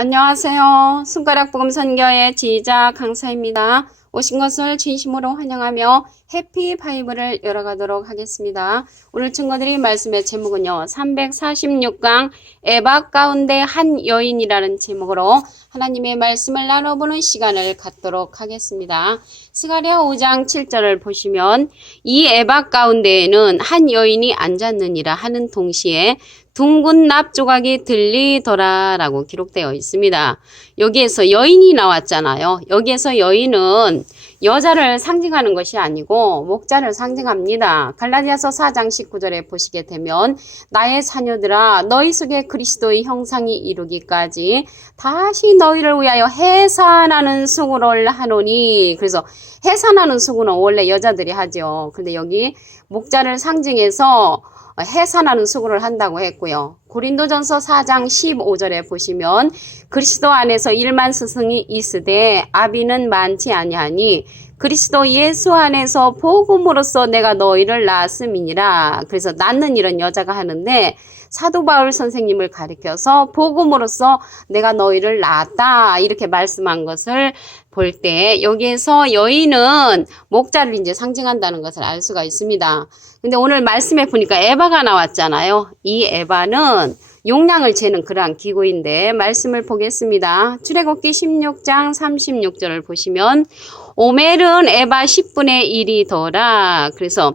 안녕하세요. 손가락복음 선교의 지휘자 강사입니다. 오신 것을 진심으로 환영하며 해피 바이블을 열어가도록 하겠습니다. 오늘 증거드릴 말씀의 제목은요. 346강 에바 가운데 한 여인이라는 제목으로 하나님의 말씀을 나눠보는 시간을 갖도록 하겠습니다. 스가랴 5장 7절을 보시면 이 에바 가운데에는 한 여인이 앉았느니라 하는 동시에 둥근 납 조각이 들리더라 라고 기록되어 있습니다. 여기에서 여인이 나왔잖아요. 여기에서 여인은 여자를 상징하는 것이 아니고 목자를 상징합니다. 갈라디아서 4장 19절에 보시게 되면 나의 자녀들아 너희 속에 그리스도의 형상이 이루기까지 다시 너희를 위하여 해산하는 수고를 하노니. 그래서 해산하는 수고는 원래 여자들이 하죠. 근데 여기 목자를 상징해서 해산하는 수고를 한다고 했고요. 고린도전서 4장 15절에 보시면 그리스도 안에서 1만 스승이 있으되 아비는 많지 아니하니 그리스도 예수 안에서 복음으로써 내가 너희를 낳았음이니라. 그래서 낳는 일은 여자가 하는데 사도 바울 선생님을 가리켜서 복음으로써 내가 너희를 낳았다 이렇게 말씀한 것을 볼 때 여기에서 여인은 목자를 이제 상징한다는 것을 알 수가 있습니다. 근데 오늘 말씀에 보니까 에바가 나왔잖아요. 이 에바는 용량을 재는 그러한 기구인데 말씀을 보겠습니다. 출애굽기 16장 36절을 보시면 오멜은 에바 10분의 1이더라. 그래서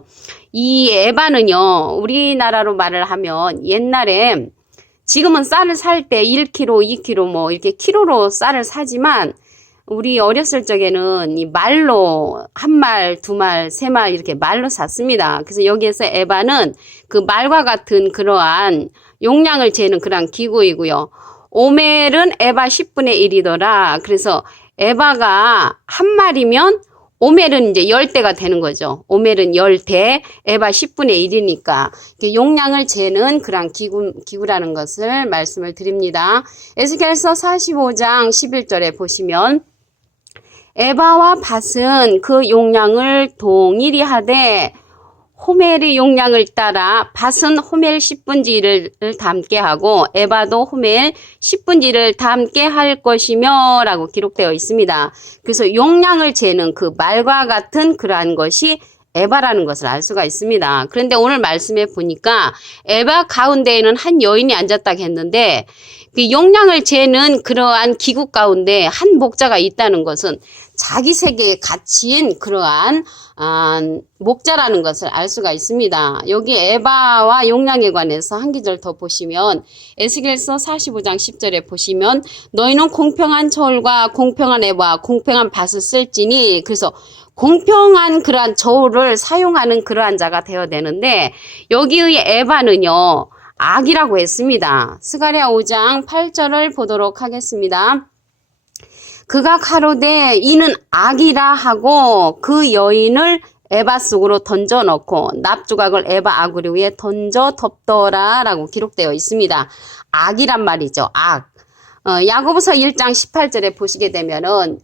이 에바는요, 우리나라로 말을 하면 옛날에 지금은 쌀을 살 때 1kg, 2kg 뭐 이렇게 키로로 쌀을 사지만 우리 어렸을 적에는 이 말로 한 말, 두 말, 세 말 이렇게 말로 샀습니다. 그래서 여기에서 에바는 그 말과 같은 그러한 용량을 재는 그러한 기구이고요. 오멜은 에바 10분의 1이더라. 그래서 에바가 한 마리면 오멜은 이제 10대가 되는 거죠. 오멜은 10대, 에바 10분의 1이니까 용량을 재는 그런 기구라는 것을 말씀을 드립니다. 에스겔서 45장 11절에 보시면 에바와 밧은 그 용량을 동일히 하되 호멜의 용량을 따라 밧은 호멜 10분지를 담게 하고 에바도 호멜 10분지를 담게 할 것이며 라고 기록되어 있습니다. 그래서 용량을 재는 그 말과 같은 그러한 것이 에바라는 것을 알 수가 있습니다. 그런데 오늘 말씀에 보니까 에바 가운데에는 한 여인이 앉았다 했는데 그 용량을 재는 그러한 기구 가운데 한 목자가 있다는 것은 자기 세계에 갇힌 그러한 목자라는 것을 알 수가 있습니다. 여기 에바와 용량에 관해서 한 기절 더 보시면 에스겔서 45장 10절에 보시면 너희는 공평한 저울과 공평한 에바, 공평한 밧을 쓸지니. 그래서 공평한 그러한 저울을 사용하는 그러한 자가 되어야 되는데 여기의 에바는요 악이라고 했습니다. 스가랴 5장 8절을 보도록 하겠습니다. 그가 가로되 이는 악이라 하고 그 여인을 에바 속으로 던져 넣고 납조각을 에바 아구리 위에 던져 덮더라 라고 기록되어 있습니다. 악이란 말이죠. 악. 야고보서 1장 18절에 보시게 되면은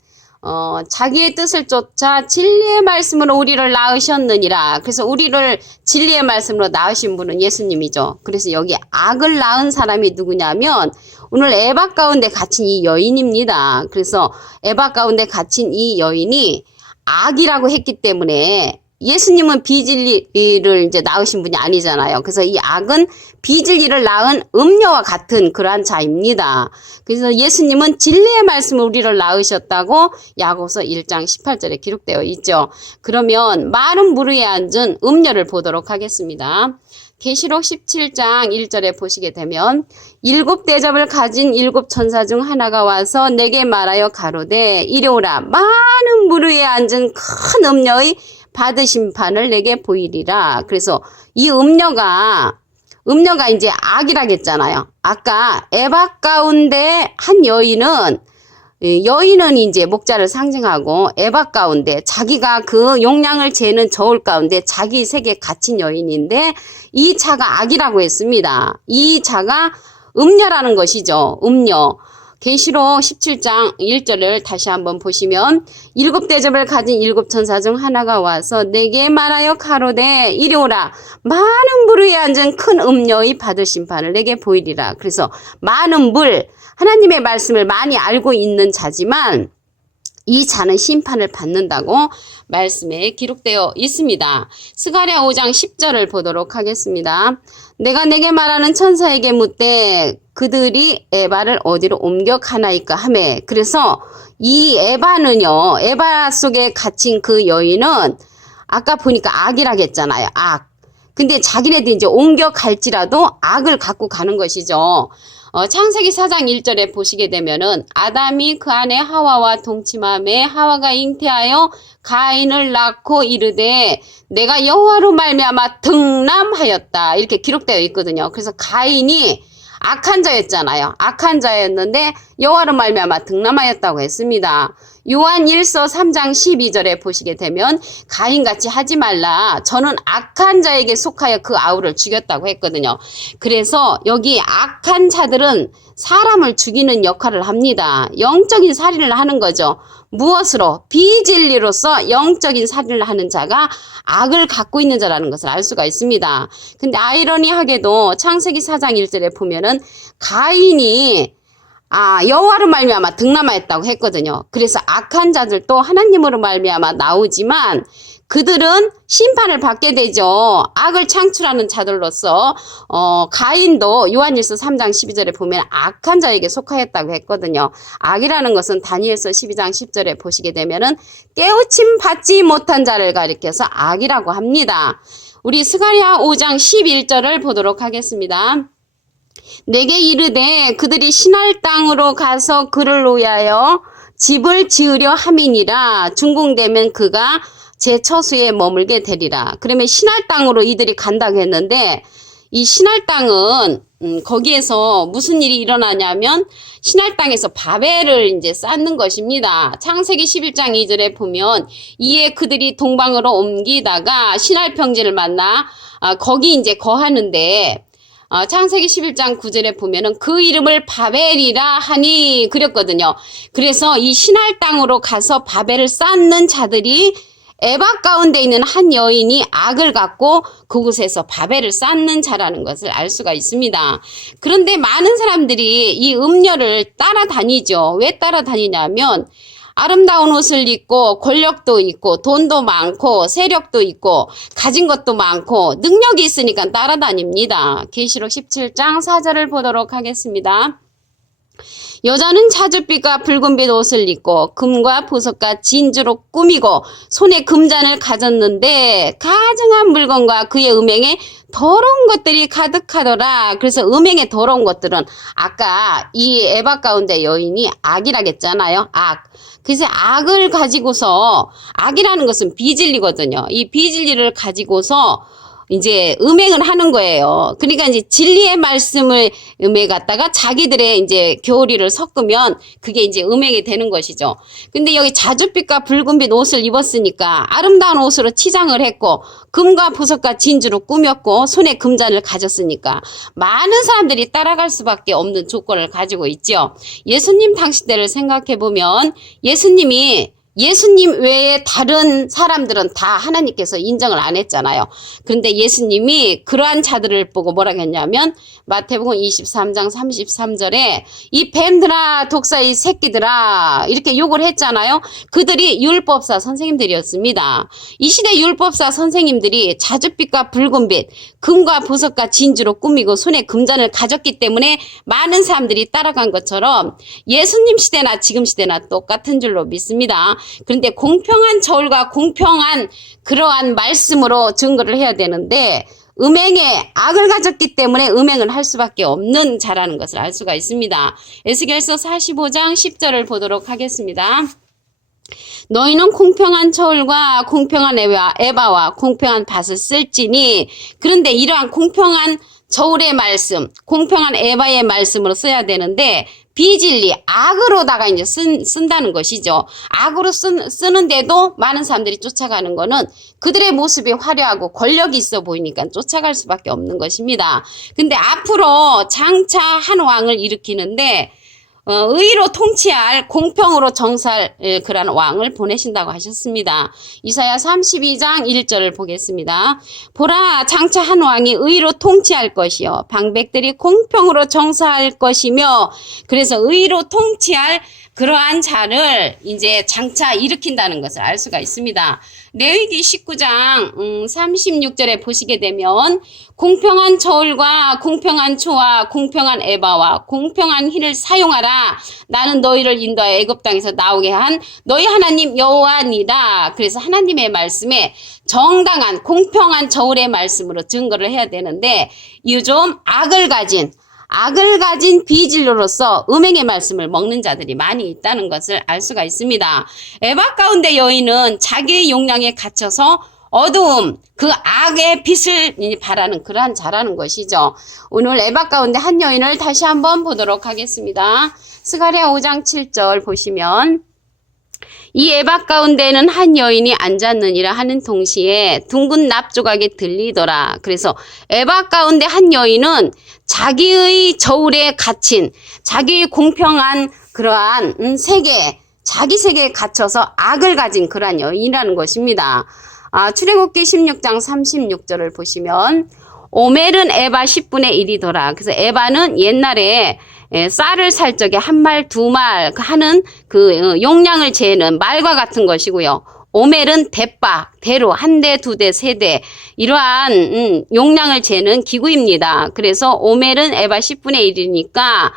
자기의 뜻을 쫓아 진리의 말씀으로 우리를 낳으셨느니라. 그래서 우리를 진리의 말씀으로 낳으신 분은 예수님이죠. 그래서 여기 악을 낳은 사람이 누구냐면 오늘 에바 가운데 갇힌 이 여인입니다. 그래서 에바 가운데 갇힌 이 여인이 악이라고 했기 때문에 예수님은 비진리를 이제 낳으신 분이 아니잖아요. 그래서 이 악은 비진리를 낳은 음녀와 같은 그러한 자입니다. 그래서 예수님은 진리의 말씀을 우리를 낳으셨다고 야고보서 1장 18절에 기록되어 있죠. 그러면 많은 무리에 앉은 음녀를 보도록 하겠습니다. 계시록 17장 1절에 보시게 되면 7 대접을 가진 7 천사 중 하나가 와서 내게 말하여 가로되 이리 오라. 많은 무리에 앉은 큰 음녀의 받으신 판을 내게 보이리라. 그래서 이 음녀가 이제 악이라겠잖아요. 아까 에바 가운데 한 여인은 이제 목자를 상징하고 에바 가운데 자기가 그 용량을 재는 저울 가운데 자기 세계에 갇힌 여인인데 이 자가 악이라고 했습니다. 이 자가 음녀라는 것이죠. 음녀. 계시록 17장 1절을 다시 한번 보시면 7대접을 가진 7천사 중 하나가 와서 내게 말하여 가로되 이리 오라. 많은 물 위에 앉은 큰 음녀의 받을 심판을 내게 보이리라. 그래서 많은 물, 하나님의 말씀을 많이 알고 있는 자지만 이 자는 심판을 받는다고 말씀에 기록되어 있습니다. 스가랴 5장 10절을 보도록 하겠습니다. 내가 내게 말하는 천사에게 묻되 그들이 에바를 어디로 옮겨가나이까 하매. 그래서 이 에바는요, 에바 속에 갇힌 그 여인은 아까 보니까 악이라고 했잖아요. 악. 근데 자기네들이 이제 옮겨갈지라도 악을 갖고 가는 것이죠. 창세기 4장 1절에 보시게 되면은 아담이 그 안에 하와와 동침함에 하와가 잉태하여 가인을 낳고 이르되 내가 여호와로 말미암아 등남하였다. 이렇게 기록되어 있거든요. 그래서 가인이 악한 자였잖아요. 악한 자였는데 여호와로 말미암아 등남하였다고 했습니다. 요한 1서 3장 12절에 보시게 되면 가인같이 하지 말라. 저는 악한 자에게 속하여 그 아우를 죽였다고 했거든요. 그래서 여기 악한 자들은 사람을 죽이는 역할을 합니다. 영적인 살인을 하는 거죠. 무엇으로? 비진리로서 영적인 살인을 하는 자가 악을 갖고 있는 자라는 것을 알 수가 있습니다. 근데 아이러니하게도 창세기 4장 1절에 보면은 가인이 여호와로 말미암아 등남하였다고 했거든요. 그래서 악한 자들도 하나님으로 말미암아 나오지만 그들은 심판을 받게 되죠. 악을 창출하는 자들로서 가인도 요한일서 3장 12절에 보면 악한 자에게 속하였다고 했거든요. 악이라는 것은 다니엘서 12장 10절에 보시게 되면은 깨우침 받지 못한 자를 가리켜서 악이라고 합니다. 우리 스가랴 5장 11절을 보도록 하겠습니다. 내게 이르되 그들이 신할 땅으로 가서 그를 위하여 집을 지으려 함이니라. 준공되면 그가 제 처수에 머물게 되리라. 그러면 신할 땅으로 이들이 간다고 했는데 이 신할 땅은 거기에서 무슨 일이 일어나냐면 신할 땅에서 바벨을 이제 쌓는 것입니다. 창세기 11장 2절에 보면 이에 그들이 동방으로 옮기다가 신할 평지를 만나 거기 이제 거하는데 창세기 11장 9절에 보면은 그 이름을 바벨이라 하니 그랬거든요. 그래서 이 신할 땅으로 가서 바벨을 쌓는 자들이 에바 가운데 있는 한 여인이 악을 갖고 그곳에서 바벨을 쌓는 자라는 것을 알 수가 있습니다. 그런데 많은 사람들이 이 음녀를 따라다니죠. 왜 따라다니냐면 아름다운 옷을 입고 권력도 있고 돈도 많고 세력도 있고 가진 것도 많고 능력이 있으니까 따라다닙니다. 계시록 17장 4절을 보도록 하겠습니다. 여자는 자줏빛과 붉은빛 옷을 입고 금과 보석과 진주로 꾸미고 손에 금잔을 가졌는데 가증한 물건과 그의 음행에 더러운 것들이 가득하더라. 그래서 음행에 더러운 것들은 아까 이 에바 가운데 여인이 악이라겠잖아요. 악. 그래서 악을 가지고서 악이라는 것은 비진리거든요. 이 비진리를 가지고서 이제 음행을 하는 거예요. 그러니까 이제 진리의 말씀을 음해 갖다가 자기들의 이제 교리를 섞으면 그게 이제 음행이 되는 것이죠. 근데 여기 자줏빛과 붉은빛 옷을 입었으니까 아름다운 옷으로 치장을 했고 금과 보석과 진주로 꾸몄고 손에 금잔을 가졌으니까 많은 사람들이 따라갈 수밖에 없는 조건을 가지고 있죠. 예수님 당시 때를 생각해 보면 예수님 외에 다른 사람들은 다 하나님께서 인정을 안 했잖아요. 그런데 예수님이 그러한 자들을 보고 뭐라고 했냐면 마태복음 23장 33절에 이 뱀들아 독사의 새끼들아 이렇게 욕을 했잖아요. 그들이 율법사 선생님들이었습니다. 이 시대 율법사 선생님들이 자줏빛과 붉은빛 금과 보석과 진주로 꾸미고 손에 금잔을 가졌기 때문에 많은 사람들이 따라간 것처럼 예수님 시대나 지금 시대나 똑같은 줄로 믿습니다. 그런데 공평한 저울과 공평한 그러한 말씀으로 증거를 해야 되는데 음행에 악을 가졌기 때문에 음행을 할 수밖에 없는 자라는 것을 알 수가 있습니다. 에스겔서 45장 10절을 보도록 하겠습니다. 너희는 공평한 저울과 공평한 에바와 공평한 밭을 쓸지니 그런데 이러한 공평한 저울의 말씀, 공평한 에바의 말씀으로 써야 되는데 비진리, 악으로다가 이제 쓴다는 것이죠. 악으로 쓰는데도 많은 사람들이 쫓아가는 거는 그들의 모습이 화려하고 권력이 있어 보이니까 쫓아갈 수밖에 없는 것입니다. 근데 앞으로 장차 한 왕을 일으키는데 의로 통치할 공평으로 정사할 그러한 왕을 보내신다고 하셨습니다. 이사야 32장 1절을 보겠습니다. 보라, 장차 한 왕이 의로 통치할 것이요 방백들이 공평으로 정사할 것이며, 그래서 의로 통치할 그러한 자를 이제 장차 일으킨다는 것을 알 수가 있습니다. 레위기 19장 36절에 보시게 되면 공평한 저울과 공평한 초와 공평한 에바와 공평한 흰을 사용하라. 나는 너희를 인도하여 애굽 땅에서 나오게 한 너희 하나님 여호와니라. 그래서 하나님의 말씀에 정당한 공평한 저울의 말씀으로 증거를 해야 되는데, 요즘 악을 가진 비진리로서 음행의 말씀을 먹는 자들이 많이 있다는 것을 알 수가 있습니다. 에바 가운데 여인은 자기의 용량에 갇혀서 어두움, 그 악의 빛을 바라는 그러한 자라는 것이죠. 오늘 에바 가운데 한 여인을 다시 한번 보도록 하겠습니다. 스가랴 5장 7절 보시면, 이 에바 가운데는 한 여인이 앉았느니라 하는 동시에 둥근 납조각이 들리더라. 그래서 에바 가운데 한 여인은 자기의 저울에 갇힌, 자기의 공평한 그러한 세계, 자기 세계에 갇혀서 악을 가진 그러한 여인이라는 것입니다. 출애굽기 16장 36절을 보시면, 오멜은 에바 10분의 1이더라. 그래서 에바는 옛날에 쌀을 살 적에 한 말, 두 말 하는 그 용량을 재는 말과 같은 것이고요. 오멜은 대빠, 대로 한 대, 두 대, 세 대, 이러한 용량을 재는 기구입니다. 그래서 오멜은 에바 10분의 1이니까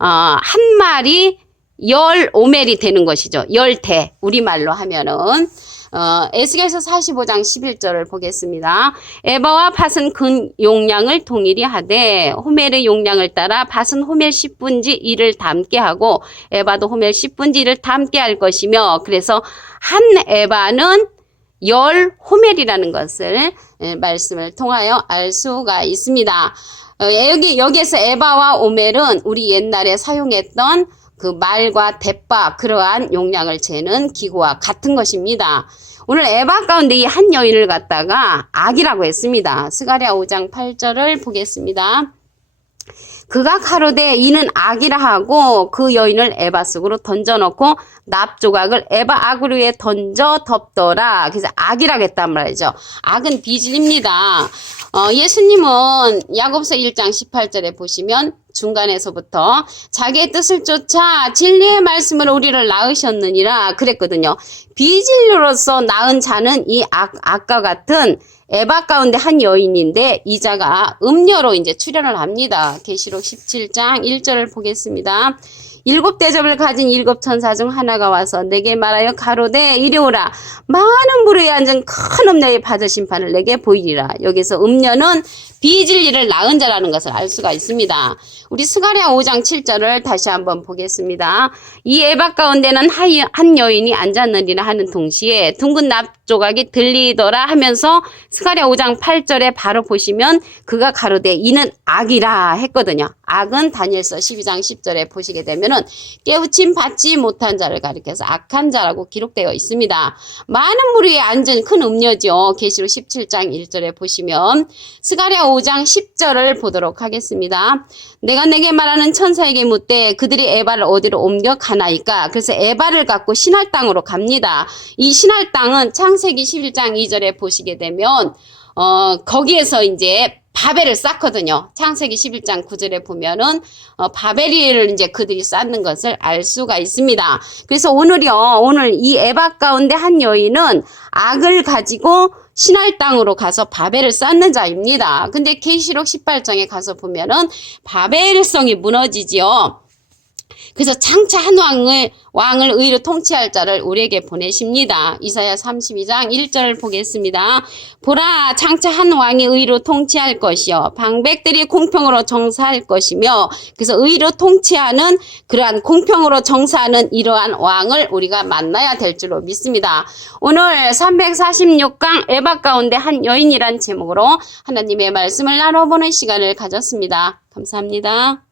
한 말이 10오멜이 되는 것이죠. 10대, 우리말로 하면은. 에스겔서 45장 11절을 보겠습니다. 에바와 밭은 근 용량을 동일히 하되 호멜의 용량을 따라 밭은 호멜 10분지 1을 담게 하고 에바도 호멜 10분지 1을 담게 할 것이며, 그래서 한 에바는 10호멜이라는 것을 말씀을 통하여 알 수가 있습니다. 여기에서 에바와 오멜은 우리 옛날에 사용했던 그 말과 대빠, 그러한 용량을 재는 기구와 같은 것입니다. 오늘 에바 가운데 이 한 여인을 갖다가 악이라고 했습니다. 스가랴 5장 8절을 보겠습니다. 그가 가로되 이는 악이라 하고 그 여인을 에바 속으로 던져놓고 납조각을 에바 아그루에 던져 덮더라. 그래서 악이라고 했단 말이죠. 악은 비진리입니다. 예수님은 야고보서 1장 18절에 보시면 중간에서부터 자기의 뜻을 쫓아 진리의 말씀으로 우리를 낳으셨느니라 그랬거든요. 비진리로서 낳은 자는 이 악과 같은 에바 가운데 한 여인인데, 이 자가 음녀로 이제 출현을 합니다. 계시록 17장 1절을 보겠습니다. 7대접을 가진 7천사 중 하나가 와서 내게 말하여 가로되 이리 오라. 많은 무리에 앉은 큰 음녀의 받을 심판을 내게 보이리라. 여기서 음녀는 비진리를 낳은 자라는 것을 알 수가 있습니다. 우리 스가랴 5장 7절을 다시 한번 보겠습니다. 이 에바 가운데는 한 여인이 앉았느니라 하는 동시에 둥근 납조각이 들리더라 하면서 스가랴 5장 8절에 바로 보시면 그가 가로되 이는 악이라 했거든요. 악은 다니엘서 12장 10절에 보시게 되면은 깨우침 받지 못한 자를 가리켜서 악한 자라고 기록되어 있습니다. 많은 무리에 앉은 큰 음녀죠. 계시록 17장 1절에 보시면 스가랴 5장 10절을 보도록 하겠습니다. 내가 내게 말하는 천사에게 묻되 그들이 에바를 어디로 옮겨 가나이까? 그래서 에바를 갖고 신할 땅으로 갑니다. 이 신할 땅은 창세기 11장 2절에 보시게 되면 거기에서 이제 바벨을 쌓거든요. 창세기 11장 9절에 보면은 바벨을 이제 그들이 쌓는 것을 알 수가 있습니다. 그래서 오늘 이 에바 가운데 한 여인은 악을 가지고 신할 땅으로 가서 바벨을 쌓는 자입니다. 근데 계시록 18장에 가서 보면은 바벨성이 무너지지요. 그래서 장차 한 왕을 의로 통치할 자를 우리에게 보내십니다. 이사야 32장 1절 보겠습니다. 보라, 장차 한 왕이 의로 통치할 것이요 방백들이 공평으로 정사할 것이며, 그래서 의로 통치하는 그러한 공평으로 정사하는 이러한 왕을 우리가 만나야 될 줄로 믿습니다. 오늘 346강 에바 가운데 한 여인이란 제목으로 하나님의 말씀을 나눠보는 시간을 가졌습니다. 감사합니다.